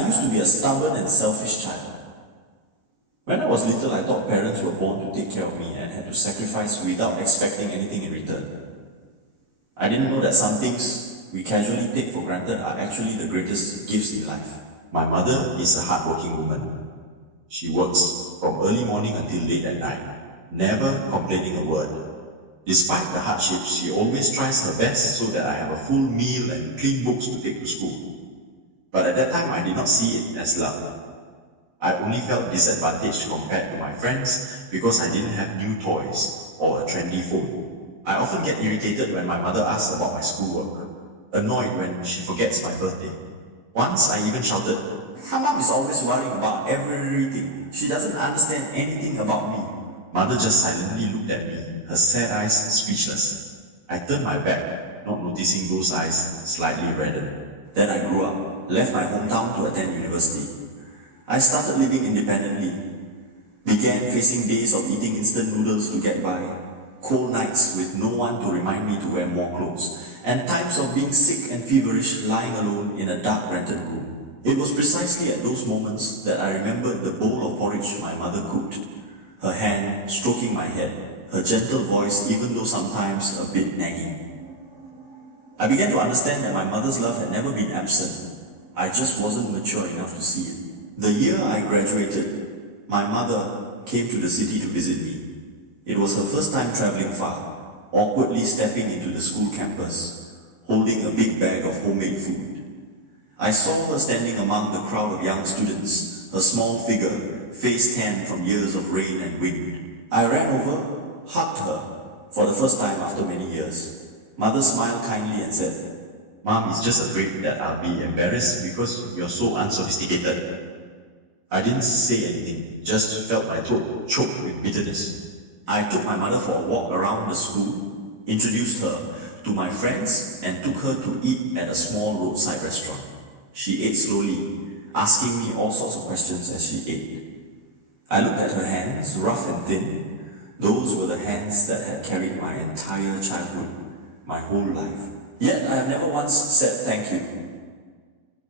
I used to be a stubborn and selfish child. When I was little, I thought parents were born to take care of me and had to sacrifice without expecting anything in return. I didn't know that some things we casually take for granted are actually the greatest gifts in life. My mother is a hardworking woman. She works from early morning until late at night, never complaining a word. Despite the hardships, she always tries her best so that I have a full meal and clean books to take to school. But at that time, I did not see it as love. I only felt disadvantaged compared to my friends because I didn't have new toys or a trendy phone. I often get irritated when my mother asks about my schoolwork, annoyed when she forgets my birthday. Once I even shouted, My mom is always worrying about everything. She doesn't understand anything about me. Mother just silently looked at me, her sad eyes speechless. I turned my back, not noticing those eyes slightly reddened. Then I grew up, left my hometown to attend university. I started living independently, began facing days of eating instant noodles to get by, cold nights with no one to remind me to wear more clothes, and times of being sick and feverish lying alone in a dark rented room. It was precisely at those moments that I remembered the bowl of porridge my mother cooked, her hand stroking my head, her gentle voice even though sometimes a bit nagging. I began to understand that my mother's love had never been absent. I just wasn't mature enough to see it. The year I graduated, my mother came to the city to visit me. It was her first time traveling far, awkwardly stepping into the school campus, holding a big bag of homemade food. I saw her standing among the crowd of young students, a small figure, face tanned from years of rain and wind. I ran over, hugged her, for the first time after many years. Mother smiled kindly and said, Mom is just afraid that I'll be embarrassed because you're so unsophisticated. I didn't say anything, just felt my throat choked with bitterness. I took my mother for a walk around the school, introduced her to my friends, and took her to eat at a small roadside restaurant. She ate slowly, asking me all sorts of questions as she ate. I looked at her hands, rough and thin. Those were the hands that had carried my entire childhood, my whole life. Yet I have never once said thank you.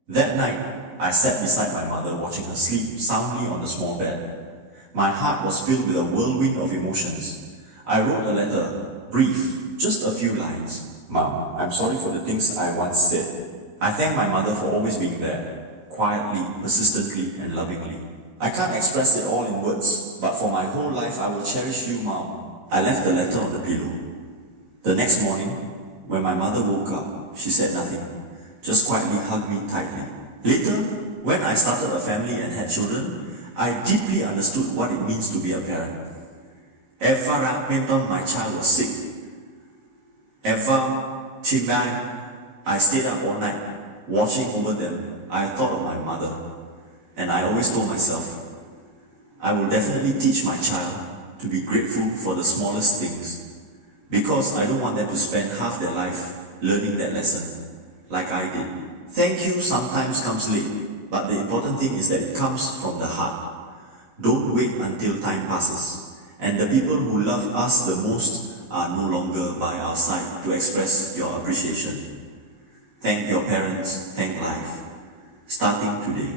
That night, I sat beside my mother watching her sleep soundly on the small bed. My heart was filled with a whirlwind of emotions. I wrote a letter, brief, just a few lines. Mom, I'm sorry for the things I once said. I thank my mother for always being there, quietly, persistently, and lovingly. I can't express it all in words, but for my whole life I will cherish you, Mom. I left the letter on the pillow. The next morning, when my mother woke up, she said nothing, just quietly hugged me tightly. Later, when I started a family and had children, I deeply understood what it means to be a parent. Every time my child was sick, every time I stayed up all night watching over them, I thought of my mother. And I always told myself, I will definitely teach my child to be grateful for the smallest things, because I don't want them to spend half their life learning that lesson, like I did. Thank you sometimes comes late, but the important thing is that it comes from the heart. Don't wait until time passes, and the people who love us the most are no longer by our side to express your appreciation. Thank your parents, thank life, starting today.